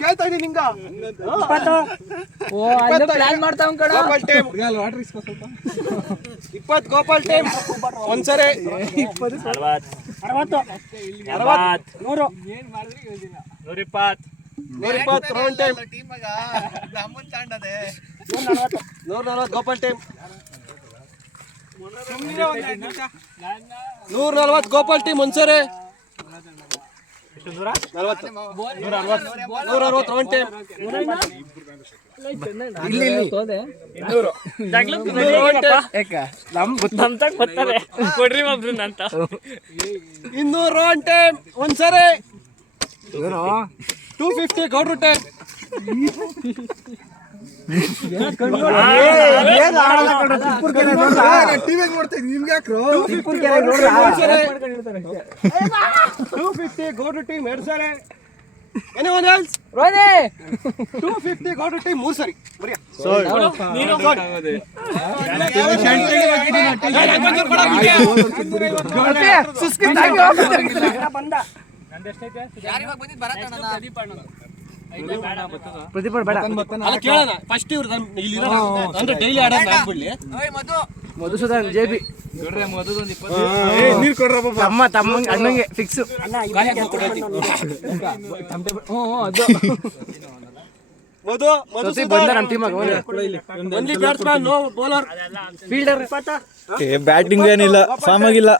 ಕೇಳ್ತಾ ಇದೀನಿ ನಿಂಗ. ಪ್ಲಾನ್ ಮಾಡ್ತಾವ್ ಕಣ. 20 ಗೋಪಾಲ್ ಟೀಮ್ ಒಂದ್ಸರಿ. 60 120 round time. 140 Gopal team. 140 Gopal team ಒಂದ್ಸರಿ. 160 ರೌಂಡ್ ಟೈಮ್. ಕೊಡ್ರಿ ಒಬ್ರು ಅಂತ 200 ರೌಂಡ್ ಟೈಮ್ ಒಂದ್ಸರಿ. 250 ಗೌಡ್ರು ಟೈಮ್. ಟಿವಿಗೆ ನೋಡ್ತೀನಿ ನಿಮ್ಗೆ ಯಾಕ್ರೋ. 250 ಗೌಡ್ರು ಟೀಮ್ 2 ಸರಿ. Anyone else? 250 ಗೌಡ್ರು ಟೀಮ್ 3 ಸರಿ. ಪ್ರತಿಭಾ ಬೇಡ ಕೇಳೋಣ ಫಸ್ಟ್ ಇವ್ರು ಅಂದ್ರೆ ಡೈಲಿ ಆಡೋದು ಆಗ್ಬಿಡ್ಲಿ. ಮಧುಸೂದನ್ ಜೆಬಿ ನೀರು ಕೊಡ್ರಪ್ಪ. ತಮ್ಮ ಅಣ್ಣಂಗೆ ಫಿಕ್ಸ್. ಮಧು ಬಂದ ನಮ್ಮ team only batsman, no bowler. Fielder batting ಏನಿಲ್ಲ, ಫಾರ್ಮ್ ಆಗಿಲ್ಲ.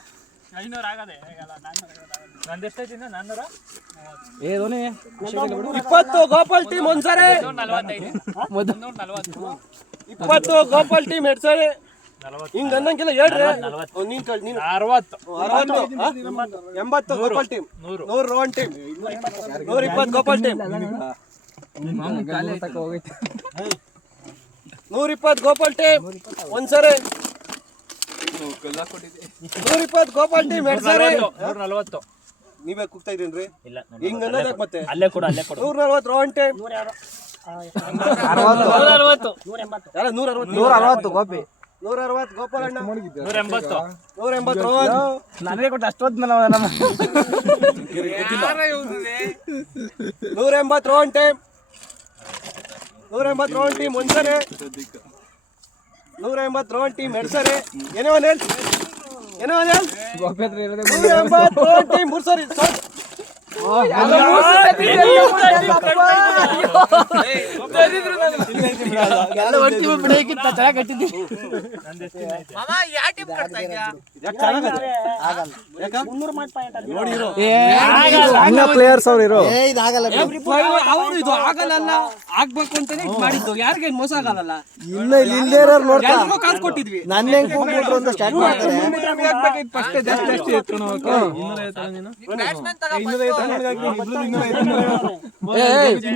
20 ಗೋಪಾಲ್ ಟೀಮ್ ಒಂದ್ಸರಿ. 20 ಗೋಪಾಲ್ ಟೀಮ್ 2 ಸರಿ. ಹಿಂಗ ಅನ್ನಂಗಿಲ್ಲ ಹೇಳ್ರಿ. 80 Gopal team. 100 round team. 120 Gopal team. 120 Gopal team ಒಂದ್ಸರಿ. 120 ಗೋಪಾಲ್ ಟೀಮ್ 2 ಸರಿ. 140 ನೀವೇ ಕೂಗ್ತಾ ಇದೀನ್ರಿ. ಹಿಂಗ ಅನ್ನೋದಕ್ಕೆ ಮತ್ತೆ ಅಲ್ಲೇ ಕೊಡು 140 ರೌಂಡ್ ಟೈಮ್. 160 ಗೋಪಿ 160 ಗೋಪಾಲ್ ಅಣ್ಣ. 180 ರೌಂಡ್. ನನಗೆ ಕೊಟ್ಟು ಅಷ್ಟೊತ್ತು 180 ರೌಂಡ್ ಟೈಮ್. 180 ರೌಂಡ್ ಟೀಮ್ ಒಂದ್ಸರಿ. 180 ರೌಂಡ್ ಟೀಮ್ 2 ಸರಿ. Anyone else? 180 ರೌಂಡ್ ಟೀಮ್ 3 ಸರಿ. ಪ್ಲೇಯರ್ಸ್ ಅವ್ರು ಇರೋ ಇದು ಆಗಲ್ಲ ಆಗ್ಬೇಕು ಅಂತಾನೆ ಮಾಡಿದ್ದು. ಯಾರಿಗೆ ಮೋಸ ಆಗಲ್ಲ. ಇಲ್ಲ ಇಲ್ಲೇ ನೋಡ್ತಾ ಕಾಸು ಕೊಟ್ಟಿದ್ವಿ. ನನ್ನ ಹೆಂಗ್ ಕೂಗ್ಬಿಟ್ರು ಅಂತ ಸ್ಟಾರ್ಟ್ ಮಾಡ್ತಾರೆ.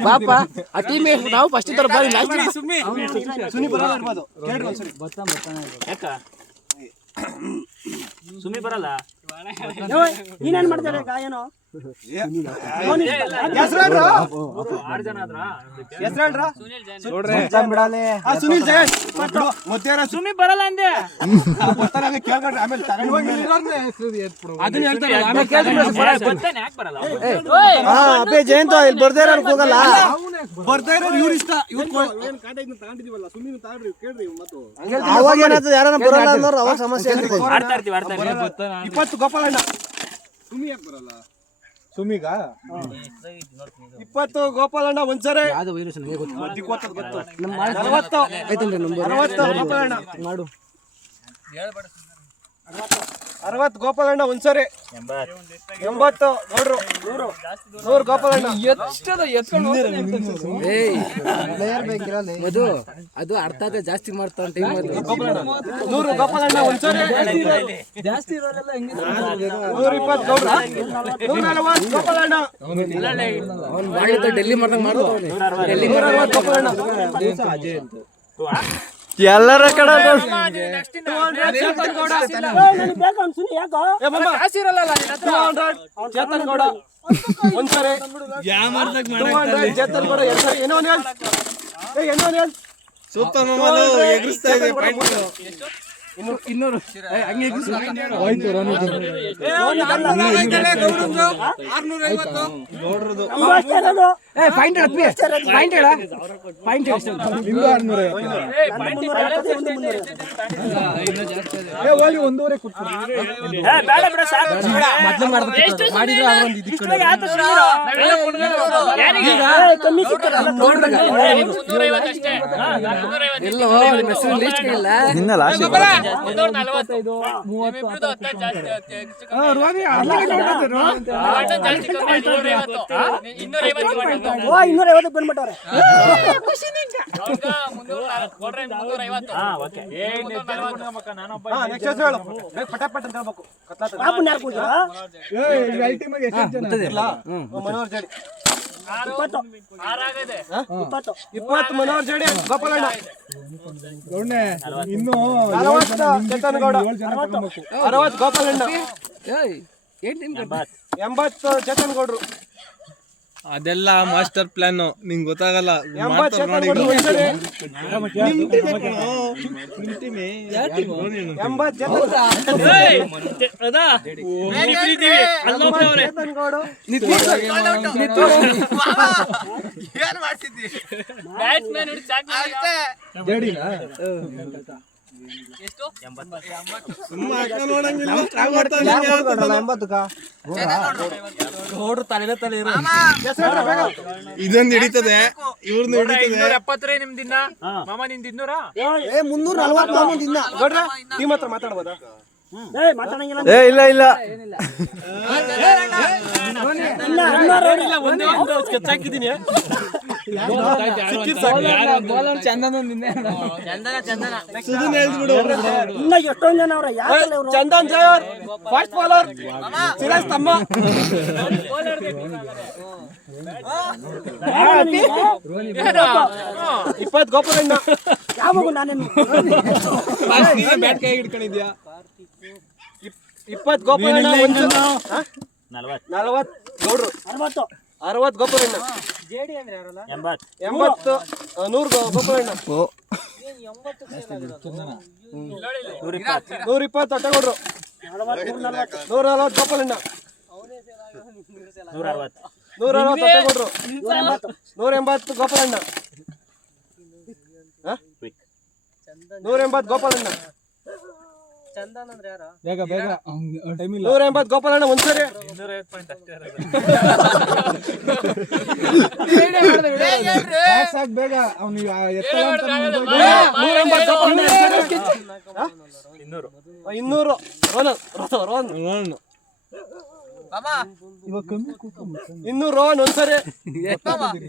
ಪಾಪ ಆ ಟೀಮ್ ನಾವು ಫಸ್ಟ್ ತರ ಬಾರಿ ಸುನಿ ಬರಲ್ಲ ಇರ್ಬೋದು. ಕೇಳ್ರಿ ಒಂದ್ಸರಿ. ಸುಮ್ಮಿ ಬರಲ್ಲ. ನೀನೇನ್ ಮಾಡ್ತಾರೆ ಗಾಯನೋ ಸುನಿಲ್ ಜಯಂತ್ ಮುದ್ದೇರ ಸುಮ್ಮಿ ಬರಲ್ಲ ಅಂದೆ. ಆಮೇಲೆ ಅದನ್ನ ಹೇಳ್ತಾರೆ. ಯಾಕೆ ಬರಲ್ಲ? ಅಬ್ಬೇ ಜಯಂತ ಇಲ್ಲಿ ಬರ್ದೇ ಇರೋರು ಹೋಗಲ್ಲ. ಬರ್ತಾ ಇರೋರು ಇವ್ರ ಇಷ್ಟ. ಅವಾಗ ಏನಾಗ್ತದೆ, ಯಾರನ್ನ ಬರಲ್ಲ ಅನ್ನೋರು ಅವಾಗ ಸಮಸ್ಯೆ ಆಗ್ತದೆ. ಆಡ್ತಾ ಇರ್ತೀವಿ 20 ಗೋಪಾಲಣ್ಣ. ಸುಮಿಗ 20 ಗೋಪಾಲಣ್ಣ ಒಂದ್ಸರಿ. 40 ಗೋಪಾಲಣ್ಣ. 60 ಗೋಪಾಲಣ್ಣ ಒಂದ್ಸರಿ. 80 ನೋಡ್ರು. 100 ಗೋಪಾಲಣ್ಣ. ಮಧು ಅದು ಅರ್ಥ ಜಾಸ್ತಿ ಮಾಡ್ತಾ 100 ಗೋಪಾಲಣ್ಣ ಒಂದ್ಸರಿ. 120 ಗೌಡ್ರ. 140 ಗೋಪಾಲಣ್ಣ. ಡೆಲ್ಲಿ ಮಾಡ್ದಂಗ್ ಮಾಡ್ತಾನೆ. 160 ಗೋಪಾಲಣ್ಣ. ಎಲ್ಲರ ಕಡೆ ಚೇತನ್ ಗೌಡ. ಚೇತನ್ ಗೌಡ ಒಂದ್ಸರಿ. 200 ಚೇತನ್ ಗೌಡ 2 ಸರಿ. ಏನೋ ಸೂಪರ್ ಇನ್ನೂರು ಹಂಗೆ ಪಾಯಿಂಟ್ ಹೇಳ ಪಾಯಿಂಟ್ ಒಂದೂವರೆ ಮೊದ್ಲು ಮಾಡಿದ್ರೆ ಎಲ್ಲೋ ಲಿಸ್ಟ್ ಇಲ್ಲ ನಿನ್ನ ಲಾಸ್ಟ್ ಇನ್ನೂರೈವತ್ತು ಬಂದ್ಬಿಟ್ಟವ್ರೆ ಪಟಾಪಟ್ ಅಂತ ಹೇಳ್ಬೇಕು ಪಾಪನ್ ಯಾರು ಕೂತ ಮನೋಹರ್ ಜಡಿ 20 ಮನೋಹರ್ ಜಡಿ ಗೋಪಾಲಣ್ಣ ಇನ್ನು 40 ಚೇತನಗೌಡ 60 ಗೋಪಾಲಣ್ಣ 80 ಚೇತನಗೌಡ್ರು ಅದೆಲ್ಲ ಮಾಸ್ಟರ್ ಪ್ಲಾನ್ ನಿಂಗೆ ಗೊತ್ತಾಗಲ್ಲ 80 ಚೇತನಗೌಡ್ರು ಒಂದ್ಸರಿ 80 ಚೇತನಗೌಡು ಇದೊಂದು ಹಿಡಿತದೆ ಇವ್ರನ್ನ ಹಿಡಿತದೆ 270 ನಿಮ್ದಿನ್ನ ಮಾಮ ನಿಂದ 200 340 ಮಾಮೂಲಿಂದ ನೋಡ್ರ ಟೀಮ್ ಹತ್ರ ಮಾತಾಡ್ಬೋದಾ ಮಾತಾಡಂಗಿಲ್ಲ ಇಲ್ಲ ಇಲ್ಲ ಇನ್ನ ಎಷ್ಟೊಂದ್ ಜನ ಅವ್ರ ಯಾಕಲ್ಲ ಇವ್ರು ಚಂದನ್ ಜಯರ್ ಫಾಸ್ಟ್ ಬಾಲರ್ ಸಿರಾಜ್ ತಮ್ಮ 20 ಗೋಪಾಲಣ್ಣ ಯಾವ ಮಗು ನಾನೇನು ಬ್ಯಾಟ್ ಕೈ ಹಿಡ್ಕೊಂಡಿದ್ಯಾ 20 ಗೋಪಾಲಣ್ಣ 40 ಗೌಡ್ರು 60 ಗೋಪಾಲಣ್ಣ 80 100 ಗೋಪಾಲಣ್ಣ 120 ಅಟ್ಟಗೌಡ್ರು 140 ಗೋಪಾಲಣ್ಣ 160 ಅಟ್ಟಗೌಡ್ರು 180 ಗೋಪಾಲಣ್ಣ 180 ಗೋಪಾಲಣ್ಣ ಬೇಗ ಬೇಗ ಟೈಮ್ ಇಲ್ಲ 180 ಗೋಪಾಲಣ್ಣ ಒಂದ್ಸರಿ 280 ಸಾಕ್ ಬೇಗ ಅವನು ಎತ್ತಲ್ಲ ಅಂತ 180 ಗೋಪಾಲಣ್ಣ 200 ರೋನ್ ಇವಾಗ ಕಮ್ಮಿ 200 ರೋನ್ ಒಂದ್ಸರಿ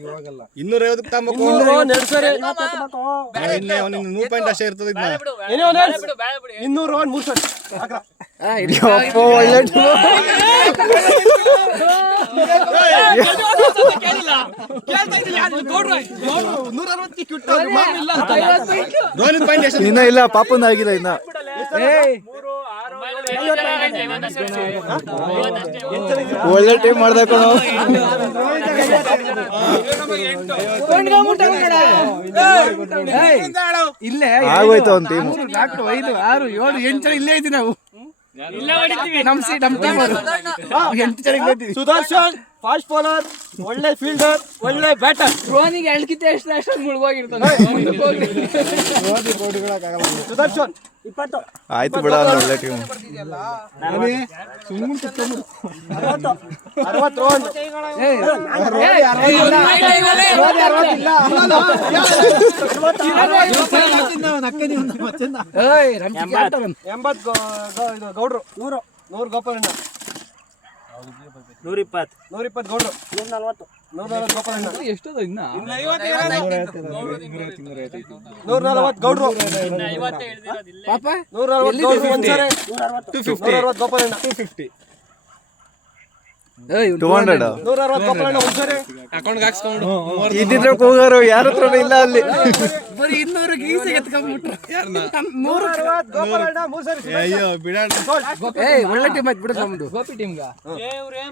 ಇವಾಗಲ್ಲ 250 ತಮ್ಮ 200 ರೋನ್ ಎರಡ್ ಸರಿ ಇಲ್ಲೇ ಅವನಿಗೆ 100 ಪಾಯಿಂಟ್ ಅಷ್ಟೇ ಇರ್ತದೆ ಇದನ್ನ ಏನೋ 200 ರೋನ್ 3 ಸರಿ ಹಾಕ್ರ ಇನ್ನ ಇಲ್ಲ ಪಾಪನ ಆಗಿಲ್ಲ ಇನ್ನ ಒಳ್ಳೆ ಟೀಮ್ ಮಾಡ್ದಕ್ಕ ಇಲ್ಲೇ ಆಗೋಯ್ತು ಅವ್ನ ಟೀಮ್ 4 5 6 7 8 ಜನ ಇಲ್ಲೇ ಇದ್ದೀವಿ ನಾವು ನಮ್ ಟೀಮ್ 8 ಜನ ಇಲ್ಲೇ ಇದ್ದೀವಿ ಸುದರ್ಶನ್ ಫಾಸ್ಟ್ ಬೌಲರ್ ಒಳ್ಳೆ ಫೀಲ್ಡರ್ ಒಳ್ಳೆ ಬ್ಯಾಟರ್ ರೋನಿಗೆ ಎಳ್ಕಿತೆ ಎಷ್ಟು ಮುಳುಗೋಗಿರ್ತಾನೆ ಸುದರ್ಶನ್ 20 ಆಯ್ತು ಬಿಡ ಒಳ್ಳೆ ಟೀಮ್ 60 ರೋನ್ ಎಂಬತ್ತು ಗೌಡ್ರು 100 ಗೋಪಾಲಣ್ಣ 120 ಗೌಡ್ರು 140 ಗೋಪಾಲಣ್ಣ ಎಷ್ಟದ ಇನ್ನ 140 ಗೌಡ್ರು ಪಾಪ 140 ಗೌಡ್ರು ಒಂದ್ಸರಿ 160 ಗೋಪಾಲಣ್ಣ 200 160 ಗೋಪಾಲಣ್ಣ ಒಂದ್ಸರಿ ಅಕೌಂಟ್ ಹಾಕ್ಸ್ಕೊಂಡು ಇದ್ದಿದ್ರೆ ಹೋಗೋರು ಯಾರ ಹತ್ರ ಇಲ್ಲ ಅಲ್ಲಿ ಬರೀ 200 ಗೀಸೆ ಎತ್ಕೊಂಡ್ಬಿಟ್ರು 160 ಗೋಪಾಲಣ್ಣ 3 ಸರಿ ಅಯ್ಯೋ ಬಿಡಾಡ ಒಳ್ಳೆ ಟೀಮ್ ಆಯ್ತು ಬಿಡು ನಮ್ದು ಗೋಪಿ ಟೀಮ್ಗ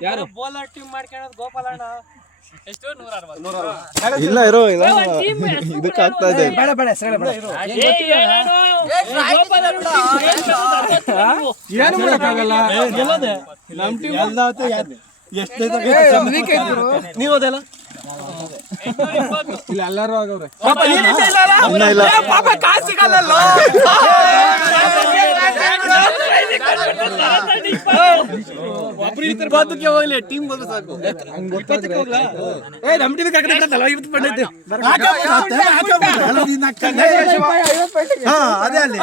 ಯಾರು ಬೌಲರ್ ಟೀಮ್ ಮಾಡ್ಕೊಳ್ಳೋದು ಗೋಪಾಲಣ್ಣ ಇಲ್ಲ ಇರೋ ಇಲ್ಲ ಇದಕ್ಕೆ ಆಗ್ತಾ ಇದೆ. ಬೇಡ ಬೇಡ ಹೆಸರು ಬೇಡ ಇರು. ಏನು ಮಾಡಕ್ಕಾಗಲ್ಲ. ನಮ್ ಟೀಮ್ ನೀವು ಅದೆಲ್ಲ ಇಲ್ಲ ಎಲ್ಲರೂ ಆಗವ್ರೆ. ಪಾಪ ಕಾಸು ಸಿಗಲ್ಲ. ಬದುಕೆ ಹೋಗ್ಲಿ ಟೀಮ್ ಬಂದು ಸಾಕು. ನಮ್ ಟೀಮ್ ಕರ್ಕೊಂಡಲ್ಲ 50 ಪಂಡಿತ್ತು. ಅದೇ ಅಲ್ಲಿ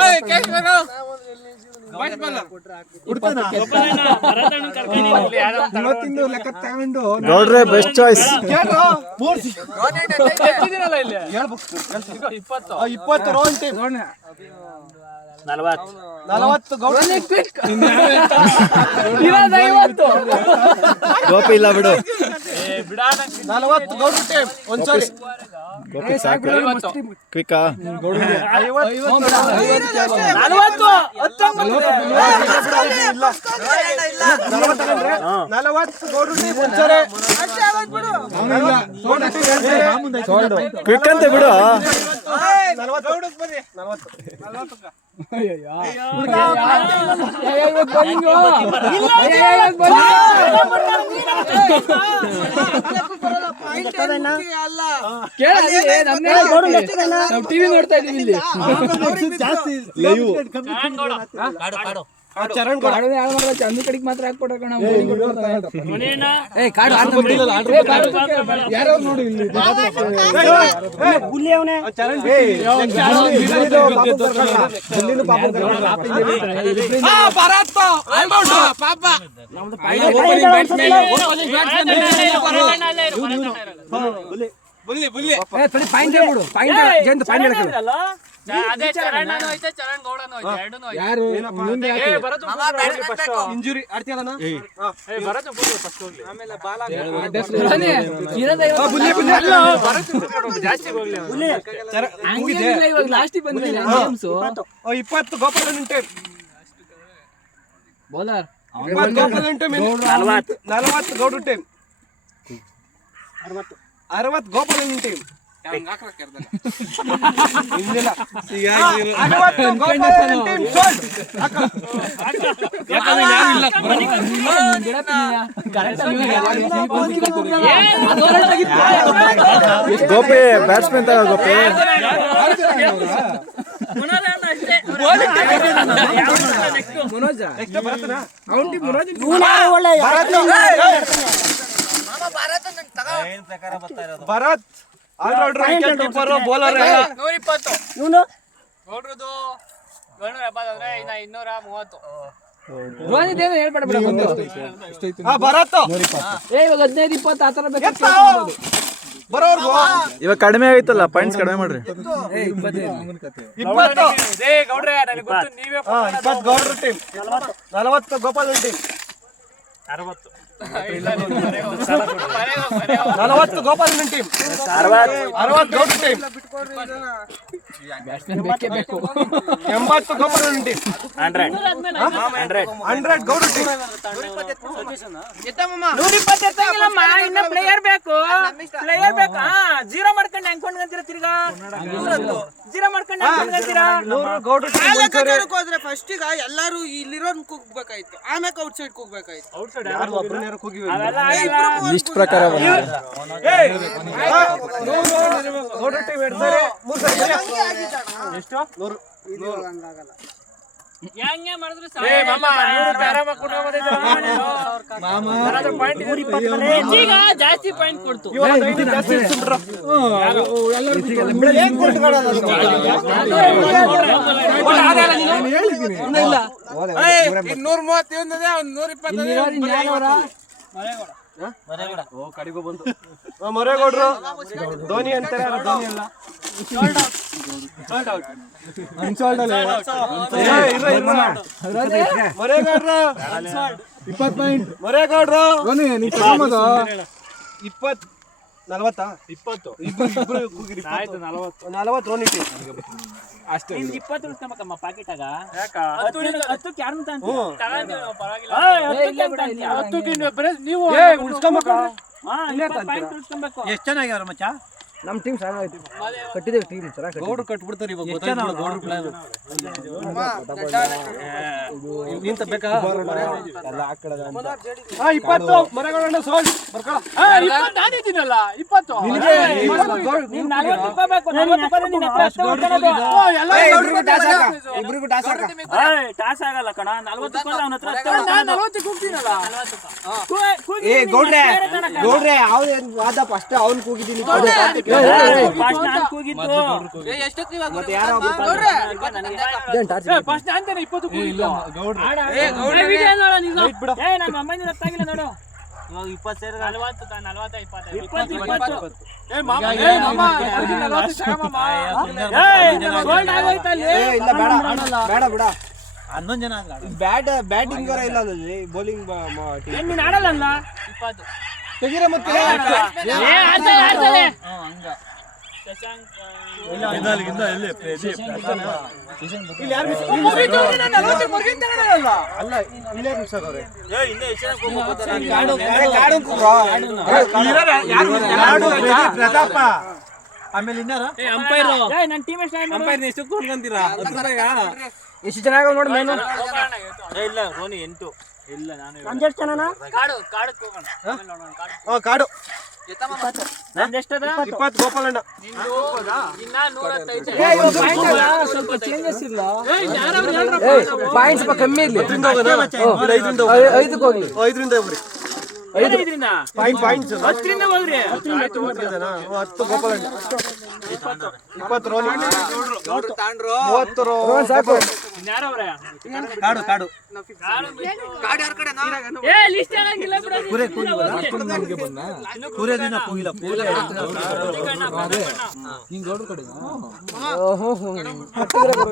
ಇವತ್ತಿಂದು ಲೆಕ್ಕ ತಗೊಂಡು ನೋಡ್ರೆ best choice. 20 Rhone team 40 Gowda Gopi ಇಲ್ಲ ಬಿಡು. 40 ಗೌಡ ಟೀಮ್ ಒಂದ್ಸರಿ ಗೋಪಿ ಸಾಕು ಕ್ವಿಕ್ಕಾ. 40 ಗೌಡ ಟೀಮ್ ಒಂದ್ಸರಿ ಕ್ವಿಕ್ ಅಂತ ಬಿಡು. 40 ಟಿವಿ ನೋಡ್ತಾ ಇದೀವಿ ಇಲ್ಲಿ. ಚರಣ್ ಗೌಡ ಚಂದು ಕಡೆಗೆ ಮಾತ್ರ ಹಾಕ್ಕೊಡ ಕಣ. ಯಾರೋ ನೋಡಿ ಇಲ್ಲಿ ಹುಲಿ ಅವನೇ ಪಾಯಿಂಟ್ ಹೇಳ್ಬಿಡು. ಯಾರು ಇಂಜುರಿ ಆಡ್ತೀಯಲ್ಲ ಲಾಸ್ಟಿಗೆ ಬಂದಿಲ್ಲ 20 Gopala team bowler 20 Gopala team 40 ಗೌಡ್ರ ಟೀಮ್ 60 ಗೋಪಾಲ ಟೀಮ್ ಇಲ್ಲ 60 Gopala team sold. Gopi batsman ತರ Gopi. Bharat all rounder, wicket keeper, bowler ಎಲ್ಲ 120. ಇವನು ಗೌಡ್ರದು 270 ಇನ್ನ 230. ಹೇಳ್ಬೇಡ ಬಿಡ. ಭರತ್ ಇವಾಗ 15-20 ಆತರ ಬೇಕು. ಬರೋರ್ಗು ಇವಾಗ ಕಡಿಮೆ ಆಯ್ತಲ್ಲ, ಪಾಯಿಂಟ್ಸ್ ಕಡಿಮೆ ಮಾಡ್ರಿ. 20 ಗೌಡ್ರೆ ನನಗೆ ಗೊತ್ತು ನೀವೇ 20 ಗೌಡ್ರ team 40 Gopala team 40 Gopala team 60 ಗೌಡ್ರ ಟೀಮ್ 80 ಗೋಪಾಲ ಟೀಮ್ 100 ಗೌಡ್ರ ಟೀಮ್ 120 ಇನ್ನ ಪ್ಲೇಯರ್ ಬೇಕು. ಜೀರೋ ಮಾಡ್ಕೊಂಡು ಅನ್ಕೊಂಡ್ಗಂತೀರ, ತಿರ್ಗಾ ಜೀರೋ ಮಾಡ್ಕೊಂಡು ಅನ್ಕೊಂಡ್ಗಂತೀರ. 100 ಗೌಡ್ರ ಟೀಮ್ ಹೋದ್ರೆ ಫಸ್ಟ್ ಈಗ ಎಲ್ಲಾರು ಇಲ್ಲಿರೋನ್ ಕೂಗ್ಬೇಕಾಯ್ತು, ಆಮ್ಯಾಕ ಔಟ್ ಸೈಡ್ ಕೂಗ್ಬೇಕಾಯ್ತು. ಲಿಸ್ಟ್ ಪ್ರಕಾರ ಗೌಡ್ರ ಟೀಮ್ 2 ಸರಿ 3 ಸರಿ ಎಷ್ಟು ಹಂಗಾಗಲ್ಲ. ಹೆಂಗೆ ಮಾಡಿದ್ರು ಈಗ ಜಾಸ್ತಿ ಪಾಯಿಂಟ್ ಕೊಡ್ತು. ಮರೇಗೌಡ್ರು ಧೋನಿ ಅಂತಾರೆ, ಧೋನಿ ಅಲ್ಲ. ಮರೇಗೌಡ್ರು 20 ಪಾಯಿಂಟ್. ಮರೇಗೌಡ್ರು 20 40 40 ರೋನಿ ಟೀಮ್ ಅಷ್ಟೇ. 20 ಉಳಿಸ್ಕೊಂಬಕ್ಕಮ್ಮ ಪಾಕೆಟಾಗ. 10ಕ್ಕೆ ಯಾರನ್ನ ಪರವಾಗಿಲ್ಲ. ನೀವು ಉಳಿಸ್ಕೊಂಬ ಪಾಯಿಂಟ್ ಉಳಿಸ್ಕೊಬೇಕು. ಎಷ್ಟು ಚೆನ್ನಾಗ್ಯಾರ ಮಚ್ಚ ನಮ್ಮ ಟೀಮ್ ಚೆನ್ನಾಗೈತಿ ಕಟ್ಟಿದ್ದೇವೆ ಟೀಮ್ ಚೆನ್ನಾಗಿ ಗೌಡ್ರು ಕಟ್ಬಿಡ್ತಾರೆ ಇವಾಗ ಗೊತ್ತಾಯ್ತು ಗೌಡ್ರು ಪ್ಲಾನ್ ನಿಂತ ಬೇಕಾ 20 ಮರಗಳನ್ನ ಸೋಲ್ ಬರ್ಕೊಳ್ಳ 20 ನಾನಿದ್ದೀನಲ್ಲ 20 ನೀನ್ 40 ಇಪ್ಪಬೇಕು 40 ರೂಪಾಯಿ ನಿನ್ನ ಹತ್ರ ಅಷ್ಟೇ ಉಳ್ಕೊಳ್ಳೋದು. ಇಬ್ರಿಗೂ ಟಾಸ್ ಹಾಕ ಟಾಸ್ ಆಗಲ್ಲ ಕಣ 40 ರೂಪಾಯಿ ಅವನ ಹತ್ರ ಅಷ್ಟೇ ನಾನು 40 ಕೂಗ್ತೀನಲ್ಲ ಏ ಗೌಡ್ರೆ ಅವ್ನು ವಾದ ಫಸ್ಟ್ ಅವ್ನು ಕೂಗಿದ್ದೀನಿ ಫಸ್ಟ್ ನಾನು ಕೂಗಿದ್ದು ಎಷ್ಟೊತ್ತು ಇವಾಗ ಮತ್ತೆ ಯಾರೋ ಫಸ್ಟ್ ಅಂತಾನೆ 20 ಕೂಗಿದ್ದು ವಿಡಿಯೋ ನೋಡ ನೀನು ಏ ನಮ್ಮ ಅಮ್ಮನ ಹತ್ತಾಗಿಲ್ಲ ನೋಡು ಇವಾಗ 20 ಸೇರಿ 40 20 ಏ ಮಾಮ 40 ಶಾಮಮ್ಮ ಗೋಲ್ಡ್ ಆಗೋಯ್ತು ಅಲ್ಲಿ ಇಲ್ಲ ಬೇಡ ಬಿಡ 11 ಜನ ಆದ್ರೆ ಬ್ಯಾಟಿಂಗ್ ಇಲ್ಲ ಅಲ್ಲಿ ಬೌಲಿಂಗ್ ಏನ್ ನೀನ್ ಆಡಲ್ಲ 20 ತೆಗೀರ ಮತ್ತೆ ಏ ಆಡ್ತಾನೆ ಹಂಗ ಶಶಾಂಕ್ ಇಲ್ಲಿ ಯಾರು ಅಲ್ಲ ಇಲ್ಲೇ ಮಿಸ್ ಆಗವ್ರೆ ಪ್ರತಾಪ ಆಮೇಲೆ ಇನ್ನಾರ ಅಂಪೈರ್ ನನ್ನ ಟೀಮ್ ಎಷ್ಟು ಕೊಡ್ಕೊಂತೀರಾ ಎಷ್ಟು ಚೆನ್ನಾಗಿ ನೋಡಿ ಮೇನು ಇಲ್ಲ ಧೋನಿ 8 ಇಲ್ಲ ನಾನು ನಂದೆಷ್ಟು ಜನನ ಕಾಡು ಹೋಗೋಣ ಆಮೇಲೆ ನೋಡೋಣ ಕಾಡು ಕಾಡು ನಂದೆಷ್ಟದ 20 ಗೋಪಾಲಣ್ಣ ಇನ್ನ 105 ಸ್ವಲ್ಪ ಚೇಂಜಸ್ ಇಲ್ಲ ಪಾಯಿಂಟ್ಸ್ ಸ್ವಲ್ಪ ಕಮ್ಮಿ ಇರ್ಲಿ 5ಕ್ಕೆ ಹೋಗ್ಲಿ 5ರಿಂದ ಹೋಗ್ರಿ 5ರಿಂದ ಪಾಯಿಂಟ್ಸ್ 10ರಿಂದ ಹೋಗ್ರಿ 10 ಗೋಪಾಲಣ್ಣ 20 ರೋನಿ 30 ಯಾರವ್ರೆ ಕಾಡು ಕಾಡು ಯಾರ ಕಡೆ ಏ ಲಿಸ್ಟ್ ಆಗಂಗಿಲ್ಲ ಬಿಡು ಪೂರೇ ದಿನ ಕೂಗಿಲ್ಲ ಪೂರೇ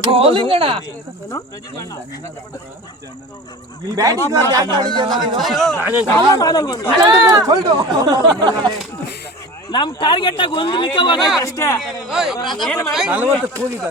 ಬೌಲಿಂಗ್ ಅಣ್ಣ ನಮ್ ಟಾರ್ಗೆಟ್ ಆಗಿ ಒಂದು ಮಿಕ್ಕ ಅಷ್ಟೇ ಏನ್ ಮಾಡಿ 40 ಕೂಗಿದ